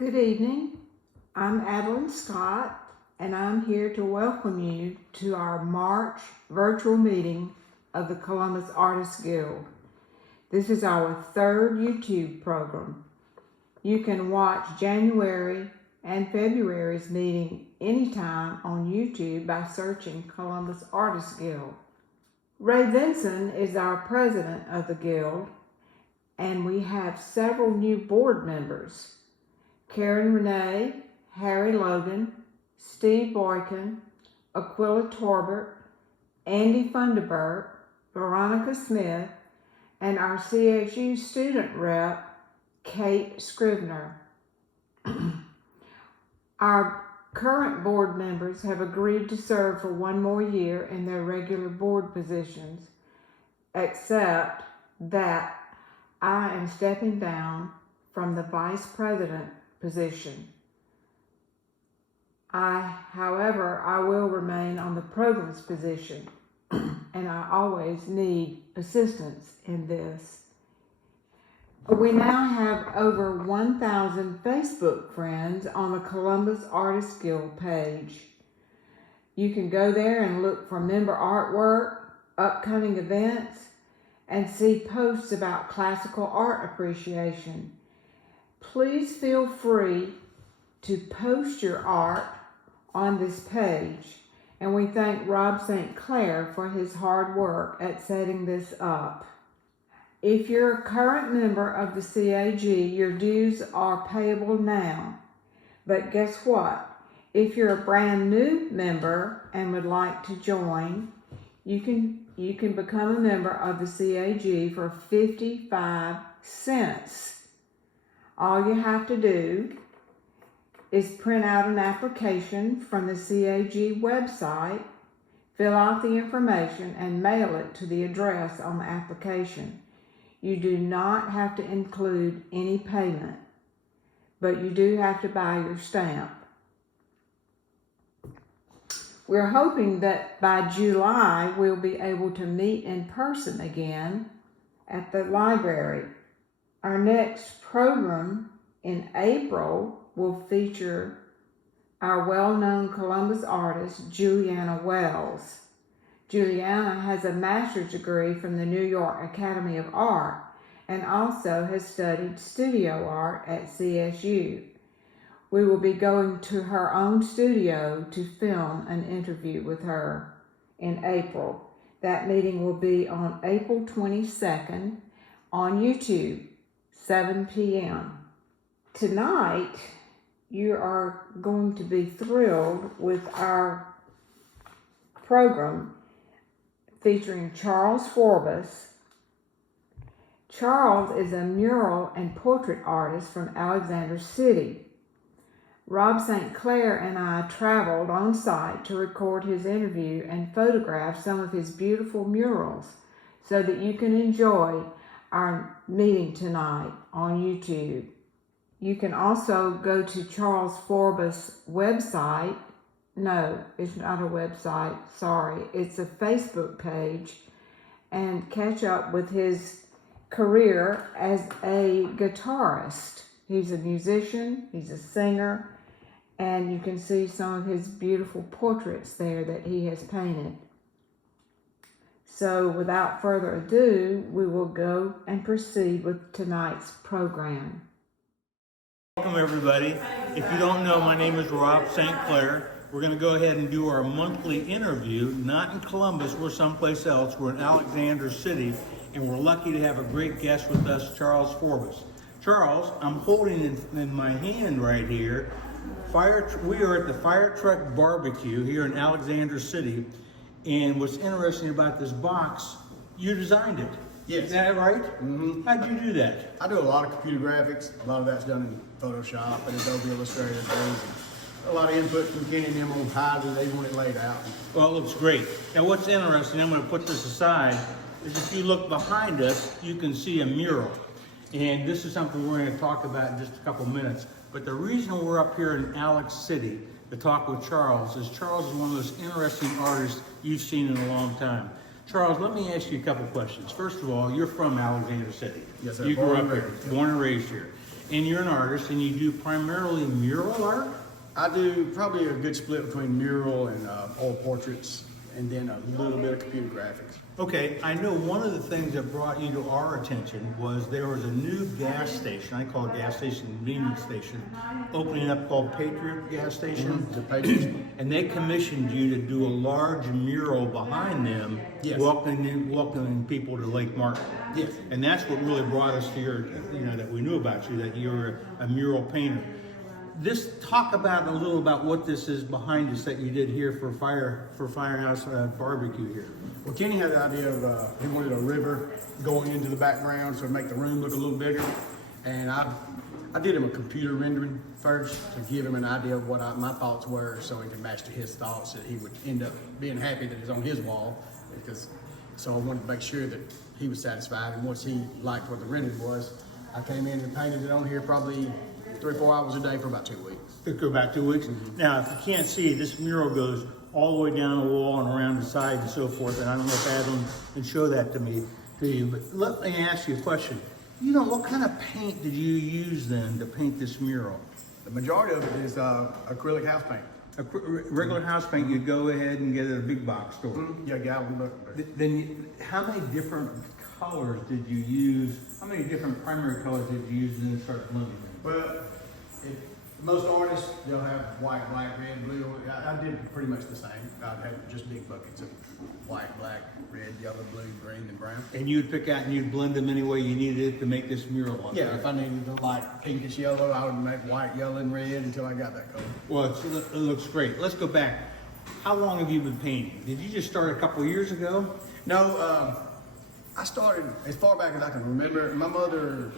Good evening. I'm Adeline Scott, and I'm here to welcome you to our March virtual meeting of the Columbus Artists Guild. This is our third YouTube program. You can watch January and February's meeting anytime on YouTube by searching Columbus Artists Guild. Ray Vinson is our president of the Guild, and we have several new board members. Karen Renee, Harry Logan, Steve Boykin, Aquila Torbert, Andy Funderburk, Veronica Smith, and our CSU student rep, Kate Scrivener. Our current board members have agreed to serve for one more year in their regular board positions, except that I am stepping down from the vice president position. However, I will remain on the programs position, and I always need assistance in this. We now have over 1,000 Facebook friends on the Columbus Artists Guild page. You can go there and look for member artwork, upcoming events, and see posts about classical art appreciation. Please feel free to post your art on this page, and we thank Rob St. Clair for his hard work at setting this up. If you're a current member of the CAG, your dues are payable now. But guess what? If you're a brand new member and would like to join, you can become a member of the CAG for 55 cents. All you have to do is print out an application from the CAG website, fill out the information, and mail it to the address on the application. You do not have to include any payment, but you do have to buy your stamp. We're hoping that by July we'll be able to meet in person again at the library. Our next program in April will feature our well-known Columbus artist, Juliana Wells. Juliana has a master's degree from the New York Academy of Art and also has studied studio art at CSU. We will be going to her own studio to film an interview with her in April. That meeting will be on April 22nd on YouTube, 7 p.m. Tonight, you are going to be thrilled with our program featuring Charles Forbus. Charles is a mural and portrait artist from Alexander City. Rob St. Clair and I traveled on site to record his interview and photograph some of his beautiful murals so that you can enjoy our meeting tonight on YouTube. You can also go to Charles Forbus' website. No, it's not a website, sorry. It's a Facebook page, and catch up with his career as a guitarist. He's a musician, he's a singer, and you can see some of his beautiful portraits there that he has painted. So without further ado, we will go and proceed with tonight's program. Welcome everybody. If you don't know, my name is Rob St. Clair. We're going to go ahead and do our monthly interview, not in Columbus, we're someplace else. We're in Alexander City, and we're lucky to have a great guest with us, Charles Forbus. Charles, I'm holding in my hand right here, we are at the Fire Truck Barbecue here in Alexander City, and what's interesting about this box, you designed it. Yes. Is that right? Mm-hmm. How'd you do that? I do a lot of computer graphics. A lot of that's done in Photoshop and Adobe Illustrator and things. A lot of input from Kenny and them on how do they want it laid out. Well, it looks great. Now what's interesting, I'm going to put this aside, is if you look behind us, you can see a mural. And this is something we're going to talk about in just a couple minutes. But the reason we're up here in Alex City to talk with Charles is Charles is one of those interesting artists you've seen in a long time. Charles, let me ask you a couple questions. First of all, you're from Alexander City. Yes, sir. You grew up here, born and raised here. and you're an artist, and you do primarily mural art? I do probably a good split between mural and oil portraits, and then a little bit of computer graphics. Okay, I know one of the things that brought you to our attention was there was a new gas station, I call it gas station, convenience station, opening up called Patriot gas station. The Patriot. And they commissioned you to do a large mural behind them, Yes. welcoming people to Lake Martin. Yes. And that's what really brought us to your, that we knew about you, that you're a mural painter. Talk about a little about what this is behind us that you did here for Firehouse Barbecue here. Well, Kenny had the idea of he wanted a river going into the background so to make the room look a little bigger, and I did him a computer rendering first to give him an idea of what my thoughts were, so he could match to his thoughts, that he would end up being happy that it's on his wall. So I wanted to make sure that he was satisfied, and once he liked what the rendering was, I came in and painted it on here probably 3 or 4 hours a day for about 2 weeks. It took about 2 weeks. Now, if you can't see, this mural goes all the way down the wall and around the side and so forth. And I don't know if Adam can show that to you. But let me ask you a question. What kind of paint did you use then to paint this mural? The majority of it is acrylic house paint. Regular house paint, you'd go ahead and get it at a big box store. Yeah, Galvin look. Then how many different colors did you use? How many different primary colors did you use and then start blending them? Well, most artists, they'll have white, black, red, blue. I did pretty much the same. I had just big buckets of white, black, red, yellow, blue, green, and brown. And you'd pick out and you'd blend them any way you needed it to make this mural look. Yeah, if I needed to like pinkish yellow, I would make white, yellow, and red until I got that color. Well, it looks great. Let's go back. How long have you been painting? Did you just start a couple of years ago? No, I started as far back as I can remember. My mother,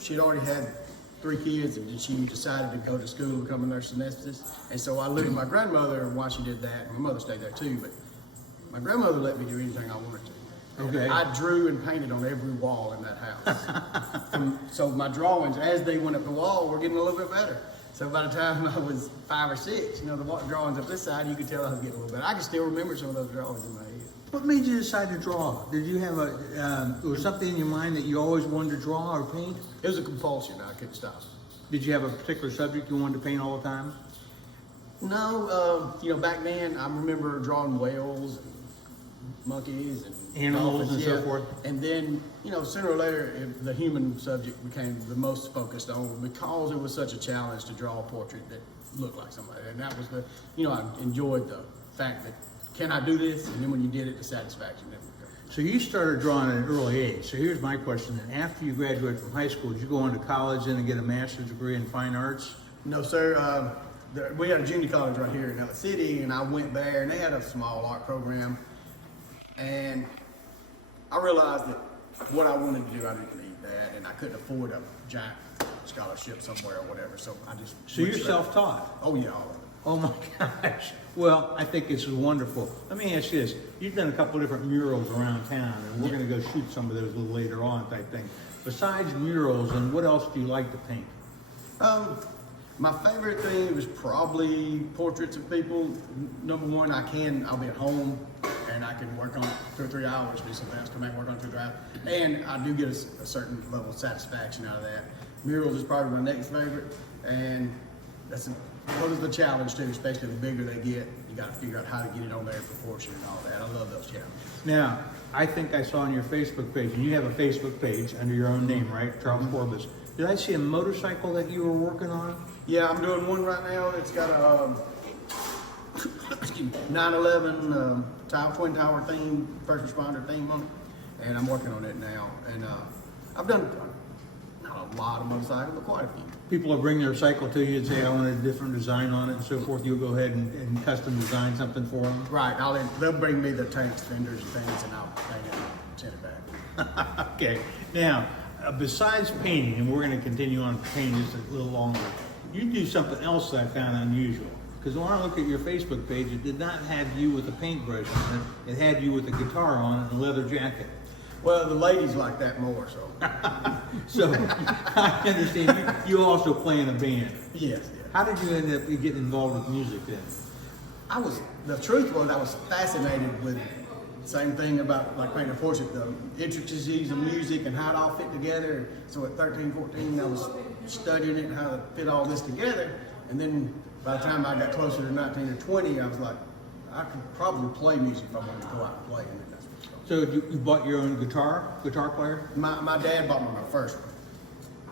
she'd already had 3 kids, and she decided to go to school and become a nurse anesthetist. And so I lived with my grandmother while she did that. My mother stayed there too, but my grandmother let me do anything I wanted to. Okay. And I drew and painted on every wall in that house. So my drawings, as they went up the wall, were getting a little bit better. So by the time I was 5 or 6, the drawings up this side, you could tell I was getting a little better. I can still remember some of those drawings in my head. What made you decide to draw? Did you have was something in your mind that you always wanted to draw or paint? It was a compulsion. I couldn't stop. Did you have a particular subject you wanted to paint all the time? No, back then I remember drawing whales, and monkeys, and Animals dolphins, and so forth. And then, sooner or later, the human subject became the most focused on because it was such a challenge to draw a portrait that looked like somebody. And that was I enjoyed the fact that, can I do this? And then when you did it, the satisfaction never comes. So you started drawing at an early age. So here's my question. Then after you graduated from high school, did you go on to college and get a master's degree in fine arts? No, sir. We had a junior college right here in Ellis City, and I went there, and they had a small art program. And I realized that what I wanted to do, I didn't need that, and I couldn't afford a giant scholarship somewhere or whatever. So I just. So you're self-taught? Oh yeah, all of it. Oh my gosh. Well, I think this is wonderful. Let me ask you this. You've done a couple of different murals around town, and we're going to go shoot some of those a little later on type thing. Besides murals, and what else do you like to paint? My favorite thing was probably portraits of people. Number one, I'll be at home, and I can work on 2 or 3 hours, do something else, come back and work on 2 or 3 hours. And I do get a certain level of satisfaction out of that. Murals is probably my next favorite, and that's the challenge too, especially the bigger they get. You got to figure out how to get it on there in proportion and all that. I love those challenges. Now, I think I saw on your Facebook page, and you have a Facebook page under your own name, right? Charles Forbus. Did I see a motorcycle that you were working on? Yeah, I'm doing one right now. It's got a 9/11 Twin Tower theme, first responder theme on it, and I'm working on it now. And I've done not a lot of motorcycles, but quite a few. People will bring their cycle to you and say, I want a different design on it and so forth. You'll go ahead and custom design something for them? Right. They'll bring me the tanks, fenders, and things, and I'll paint it and send it back. Okay. Now, besides painting, and we're going to continue on painting just a little longer, you do something else that I found unusual. Because when I looked at your Facebook page, it did not have you with a paintbrush on it. It had you with a guitar on it and a leather jacket. Well, the ladies like that more, so. So, I understand. You also play in a band. Yes. How did you end up getting involved with music then? The truth was, I was fascinated with the same thing about like painting a portrait, the intricacies of music and how it all fit together. So at 13, 14, I was studying it, how to fit all this together. And then by the time I got closer to 19 or 20, I was like, I could probably play music if I wanted to go out and play. And then that's what started. So you bought your own guitar player? My dad bought me my first one.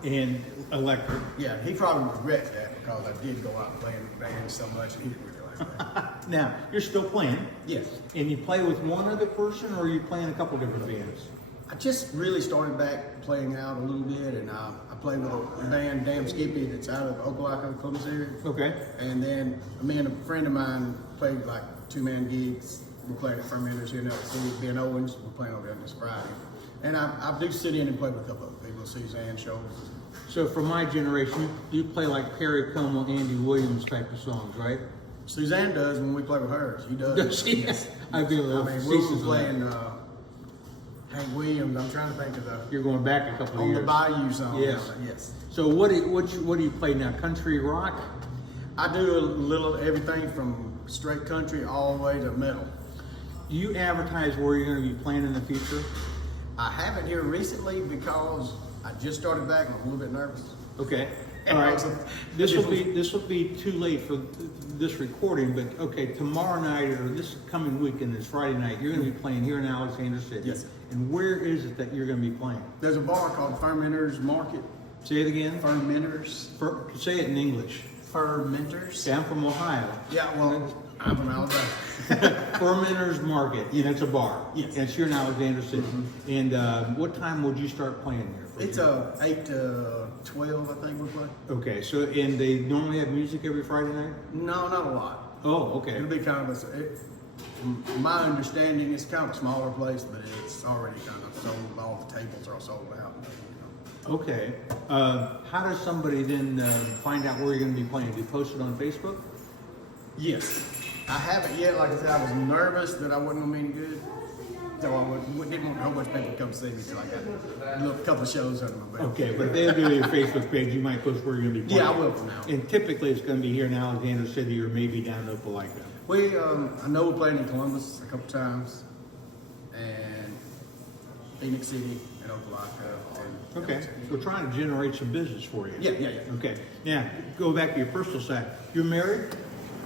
And electric. Yeah, he probably regrets that because I did go out and play in the band so much and he didn't really like that. Now, you're still playing. Yes. And you play with one other person, or are you playing a couple different bands? I just really started back playing out a little bit, and I play with a band, Damn Skippy, that's out of Opelika, Columbus area. Okay. And then me and a friend of mine played like 2-man gigs. We're playing at Fermenters here in LC, Ben Owens. We're playing over there this Friday. And I do sit in and play with a couple of people, Suzanne shows. So for my generation, you play like Perry Como, Andy Williams type of songs, right? Suzanne does when we play with her. She does. Does she? I feel a little we were facetious on playing Hank Williams. I'm trying to think of that. You're going back a couple of on years. the Bayou song. Yes. Yes. So what do you play now? Country rock? I do a little everything from straight country all the way to metal. Do you advertise where you're going to be playing in the future? I haven't here recently because I just started back and I'm a little bit nervous. Okay. And All right. also- This will be too late for this recording, but okay, tomorrow night or this coming weekend, this Friday night, you're going to be playing here in Alexander City. Yes. And where is it that you're going to be playing? There's a bar called Fermenters Market. Say it again. Fermenters. Say it in English. Fermenters. Yeah, I'm from Ohio. Yeah, well, I'm from Alabama. Fermenters Market. Yes. That's a bar. Yes. And it's here in Alexander City. Mm-hmm. And what time would you start playing there? It's 8 to 12, I think we play. Okay, so and they normally have music every Friday night? No, not a lot. Oh, okay. It'll be kind of my understanding, it's kind of a smaller place, but it's already kind of sold. All the tables are sold out. Okay. How does somebody then find out where you're going to be playing? Do you post it on Facebook? Yes. I haven't yet. Like I said, I was nervous that I wasn't going to be any good. So I didn't want a whole bunch of people to come see me until I got a couple of shows under my belt. Okay, but if they do your Facebook page, you might post where you're going to be playing. Yeah, I will from now. And typically it's going to be here in Alexander City or maybe down in Opelika. I know we're playing in Columbus a couple times, and Phoenix City and Opelika. And Okay, we're trying to generate some business for you. Yeah. Okay, now go back to your personal side. You're married?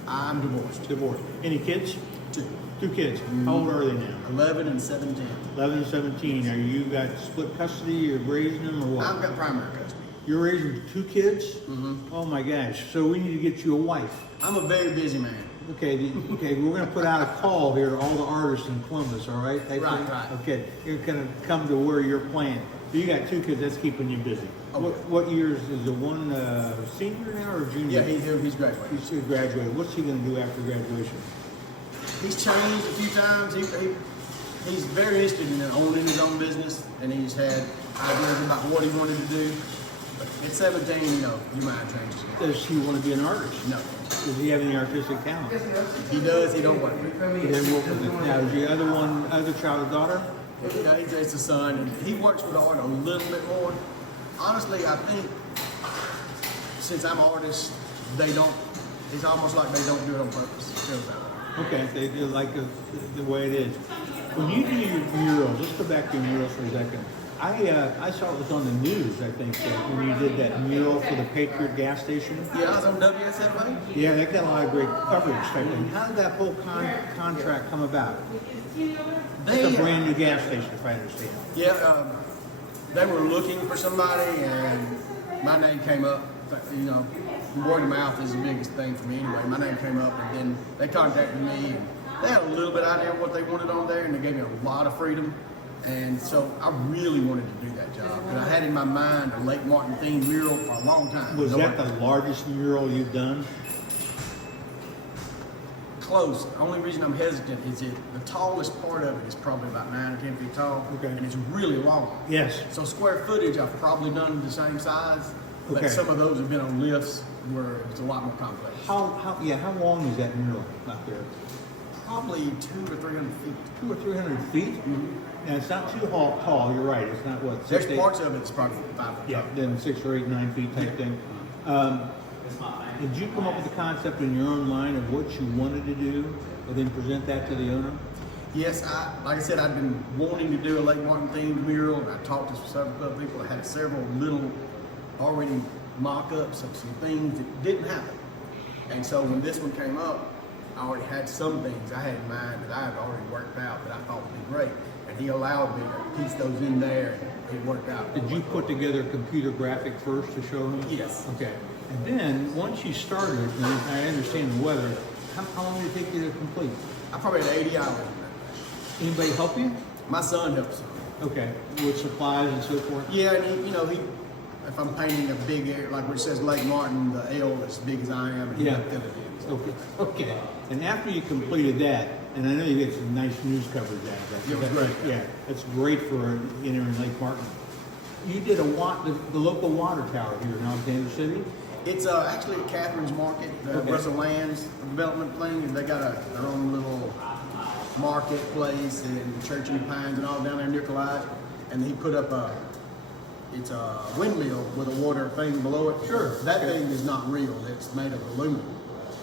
I'm divorced. Divorced. Any kids? 2. 2 kids. How old are they now? 11 and 17. 11 and 17. Are you got split custody? You're raising them or what? I've got primary custody. You're raising 2 kids? Mm-hmm. Oh my gosh. So we need to get you a wife. I'm a very busy man. Okay, we're going to put out a call here to all the artists in Columbus, all right? Right. Okay, you're going to come to where you're playing. So you got 2 kids, that's keeping you busy. Okay. What years is the one senior now or junior? Yeah, he's graduated. He's graduated. What's he going to do after graduation? He's changed a few times. He's very interested in owning his own business, and he's had ideas about what he wanted to do. But at 17, your mind changes. Does he want to be an artist? No. Does he have any artistic talent? He does. He don't want to. Then what was it? Now, is your other child a daughter? Yeah, it's a son, and he works with art a little bit more. Honestly, I think since I'm an artist, it's almost like they don't do it on purpose. It feels that way. Okay, they like the way it is. When you do your murals, let's go back to your murals for a second. I saw it was on the news, I think, when you did that mural for the Patriot gas station. Yeah, I was on WSFA. Yeah, that got a lot of great coverage type thing. How did that whole contract come about? It's a brand new gas station, if I understand. Yeah, they were looking for somebody, and my name came up. Word of mouth is the biggest thing for me anyway. My name came up, and then they contacted me, and they had a little bit idea of what they wanted on there, and they gave me a lot of freedom. And so I really wanted to do that job. And I had in my mind a Lake Martin themed mural for a long time. Was that the largest mural you've done? Close. The only reason I'm hesitant is the tallest part of it is probably about 9 or 10 feet tall. Okay. And it's really long. Yes. So square footage, I've probably done the same size. But Okay. some of those have been on lifts where it's a lot more complex. How long is that mural out there? Probably 200 or 300 feet. 200 or 300 feet? Now it's not too tall. You're right. It's not what. There's 6, 8, parts of it that's probably 5 feet yeah, tall. then 6 or 8, 9 feet type thing. Did you come up with the concept in your own mind of what you wanted to do, and then present that to the owner? Yes, like I said, I've been wanting to do a Lake Martin themed mural, and I talked to several other people. I had several little already mock-ups of some things that didn't happen. And so when this one came up, I already had some things I had in mind that I had already worked out that I thought would be great. And he allowed me to piece those in there, and it worked out. Did you put together a computer graphic first to show him? Yes. Okay. And then, once you started, and I understand the weather, how long did it take you to complete? I probably had 80 hours. Anybody help you? My son helps. Okay. With supplies and so forth? Yeah, and he, if I'm painting a big area, like where it says Lake Martin, the L is as big as I am, and he Yeah. fill it in. So. Okay. Okay. And after you completed that, and I know you get some nice news coverage out of that. It was great. Yeah, it's great for entering Lake Martin. You did the local water tower here in Alexander City. It's actually at Catherine's Market, the Okay. Russell Lands development thing, and they got their own little marketplace and Church in the Pines and all down there near Collage. And he put up it's a windmill with a water thing below it. Sure. That Okay. thing is not real. It's made of aluminum.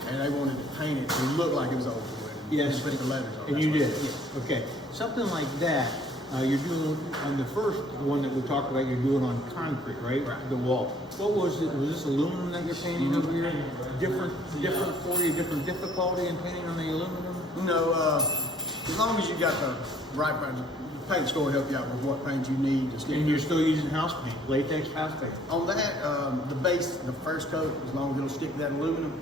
And they wanted to paint it to look like it was old wood. Yes. And put the letters on it. And That's you what did. it is. Yes. Okay. Something like that. You're doing on the first one that we talked about. You're doing on concrete, right? Right. The wall. What was it? Was this aluminum that you're painting over here? Different for you. Different difficulty in painting on the aluminum. As long as you got the right paint store will help you out with what paint you need. Just And you're still using house paint, latex house paint. on that, the base, the first coat, as long as it'll stick to that aluminum,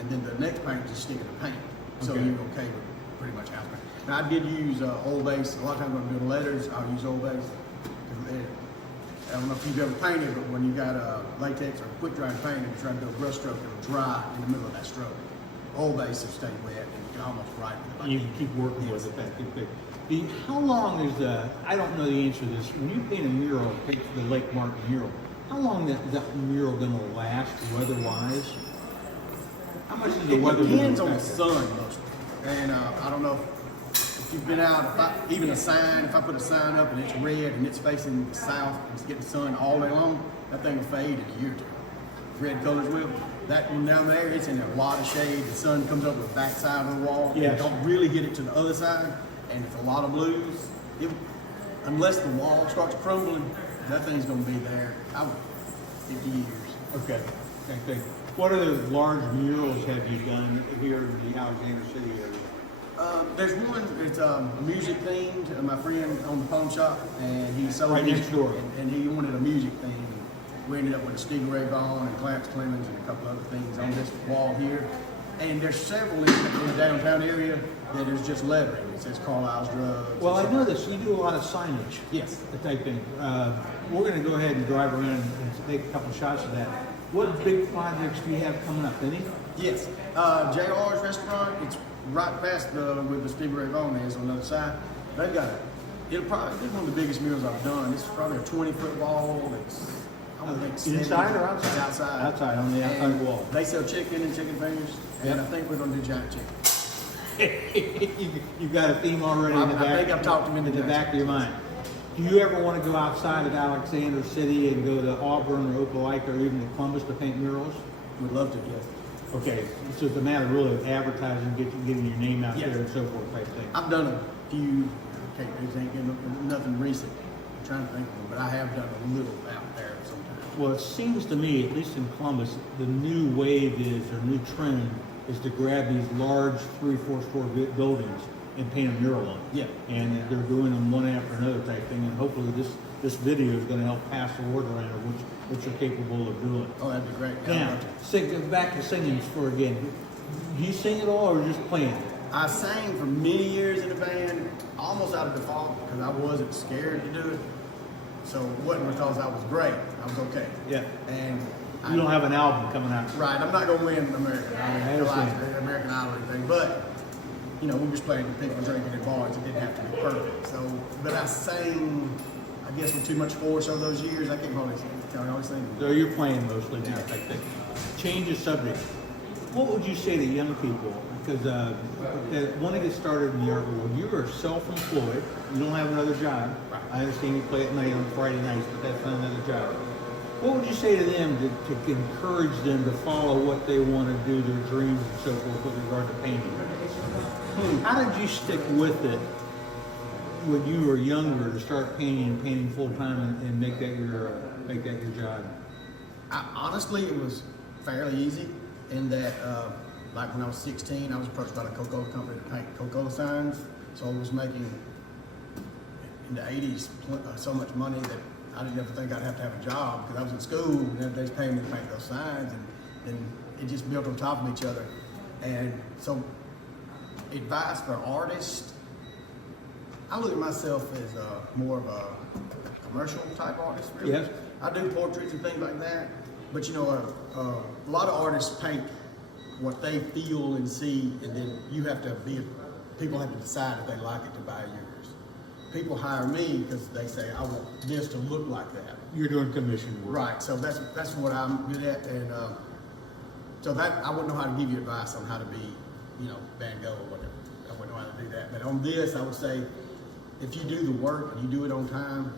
and then the next paint just stick to the paint. So Okay. you're okay with pretty much house paint. Now I did use oil base. A lot of times when I'm doing letters, I'll use oil base. I don't know if you've ever painted, but when you got latex or quick drying paint and you're trying to do a brush stroke, it'll dry in the middle of that stroke. Oil base will stay wet and you can almost write it. You can keep working with it. That good. How long is I don't know the answer to this. When you paint a mural, take the Lake Martin mural, how long is that mural going to last weather-wise? How much is the It weather? depends on the affect it? sun mostly. And I don't know if you've been out, even a sign, if I put a sign up and it's red and it's facing the south and it's getting sun all day long, that thing will fade in a year or two. Red colors will. That one down there, it's in a lot of shade. The sun comes up the back side of the wall. Yes. It don't really get it to the other side. And it's a lot of blues. Unless the wall starts crumbling, that thing's going to be there, 50 years. Okay. Okay. What other large murals have you done here in the Alexander City area? There's one, it's music themed. My friend owned the pawn shop, and he sold Right music, next door. and he wanted a music theme. We ended up with a Stevie Ray Vaughan and Clarence Clemens and a couple other things on this wall here. And there's several in the downtown area that is just lettering. It says Carlisle's Drugs. Well, I know this. You do a lot of signage. Yes. The type thing. We're going to go ahead and drive around and take a couple shots of that. What big projects do you have coming up? Any? Yes. JR's restaurant, it's right past where the Stevie Ray Vaughan is on the other side. They've got it's one of the biggest murals I've done. It's probably a 20-foot wall. It's I don't think 70. Inside or outside? It's outside. Outside, on the outside And wall. They sell chicken and chicken fingers, and I think we're gonna do giant chicken. You've got a theme already in the back. I think I've talked him into in the that. back of your mind. Do you ever want to go outside of Alexander City and go to Auburn or Opelika or even to Columbus to paint murals? We'd love to, yes. Okay, so it's a matter really of advertising, getting your name out Yes. there and so forth type thing. I've done a few. Nothing recent. I'm trying to think of them, but I have done a little out there sometimes. Well, it seems to me, at least in Columbus, the new wave is, or new trend, is to grab these large 3-4 story buildings and paint a mural on it. Yeah. And they're doing them one after another type thing, and hopefully this video is going to help pass the word around of what you're capable of doing. Oh, that'd be great. I'd Now, love to. back to singing for again. Do you sing at all or just playing? I sang for many years in a band, almost out of default, because I wasn't scared to do it. So it wasn't because I was great. I was okay. Yeah. And You don't have an album coming out. right. I'm not gonna win American. I understand. American Idol or anything, but we just played with people drinking at bars. It didn't have to be perfect. So, but I sang, I guess, with too much force over those years. I can't hardly sing. So you're playing mostly now, I think. Change the subject. What would you say to young people? Because that want to get started in the art world, you are self-employed. You don't have another job. Right. I understand you play at night on Friday nights, but that's not another job. What would you say to them to encourage them to follow what they want to do, their dreams and so forth with regard to painting? How did you stick with it when you were younger to start painting full time and make that your job? Honestly, it was fairly easy in that, like when I was 16, I was approached by the Coca-Cola company to paint Coca-Cola signs. So I was making, in the 80s, so much money that I didn't ever think I'd have to have a job because I was in school and they was paying me to paint those signs, and it just built on top of each other. And so, advice for artists, I look at myself as more of a commercial type artist, really. Yes. I do portraits and things like that, but you know, a lot of artists paint what they feel and see, and then people have to decide if they like it to buy yours. People hire me because they say, I want this to look like that. You're doing commission work. Right, so that's what I'm good at, and so that I wouldn't know how to give you advice on how to be, Van Gogh or whatever. I wouldn't know how to do that. But on this, I would say, if you do the work and you do it on time,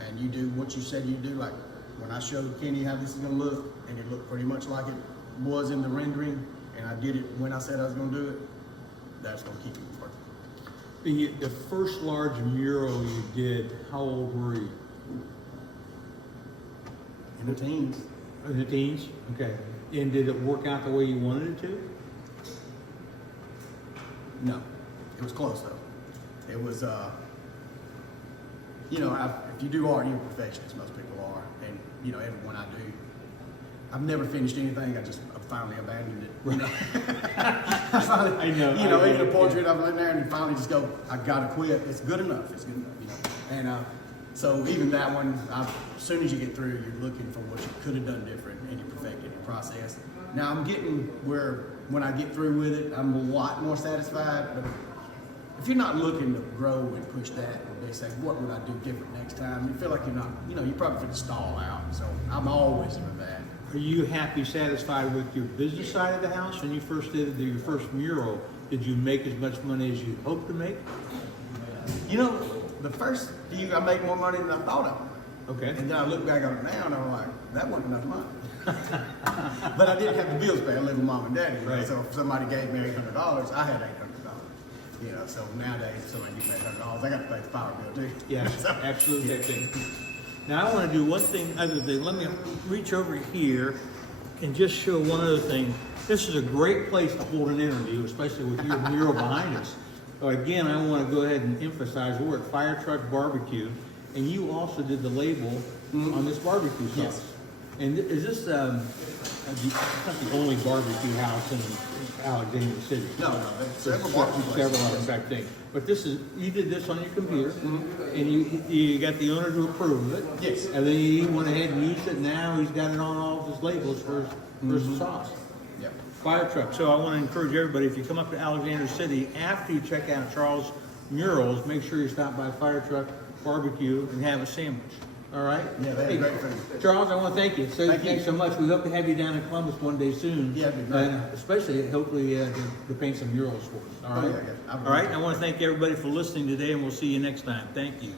and you do what you said you do, like when I showed Kenny how this is gonna look, and it looked pretty much like it was in the rendering, and I did it when I said I was gonna do it, that's gonna keep it working. The first large mural you did, how old were you? In the teens. In the teens? Okay. And did it work out the way you wanted it to? No, it was close though. It was, if you do art, you're a perfectionist, most people are. And, everyone I do, I've never finished anything, I finally abandoned it. I know. Even a portrait, I'm in there and you finally just go, I gotta quit. It's good enough, And so even that one, as soon as you get through, you're looking for what you could have done different and you perfected the process. Now I'm getting where, when I get through with it, I'm a lot more satisfied. But if you're not looking to grow and push that, and they say, what would I do different next time? You feel like you're not, you probably could stall out. So I'm always with that. Are you happy, satisfied with your business side of the house? When you first did your first mural, did you make as much money as you hoped to make? The first few, I made more money than I thought I would. Okay. And then I look back on it now and I'm like, that wasn't enough money. But I didn't have the bills paid. I live with mom and daddy. Right. So if somebody gave me $800, I had $800. So nowadays, if somebody gives me $800, I got to pay the power bill too. Yes, So, absolutely. yeah. Now I want to do one thing other than, let me reach over here and just show one other thing. This is a great place to hold an interview, especially with your mural behind us. But again, I want to go ahead and emphasize we're at Fire Truck Barbecue, and you also did the label on this barbecue sauce. Yes. And is this not the only barbecue house in Alexander City? No, there's several barbecue places. Several other fact things. But you did this on your computer, and you got the owner to approve it. Yes. And then he went ahead and used it. Now he's got it on all of his labels for his sauce. Yep. Fire truck. So I want to encourage everybody, if you come up to Alexander City, after you check out Charles' murals, make sure you stop by Fire Truck Barbecue and have a sandwich. All right? Yeah, they have great food. Charles, I want to thank you. Thank you. Thanks so much. We hope to have you down in Columbus one day soon. Yeah, it'd be great. Especially, hopefully, to paint some murals for us. All right? Yeah. All right. I want to thank everybody for listening today, and we'll see you next time. Thank you.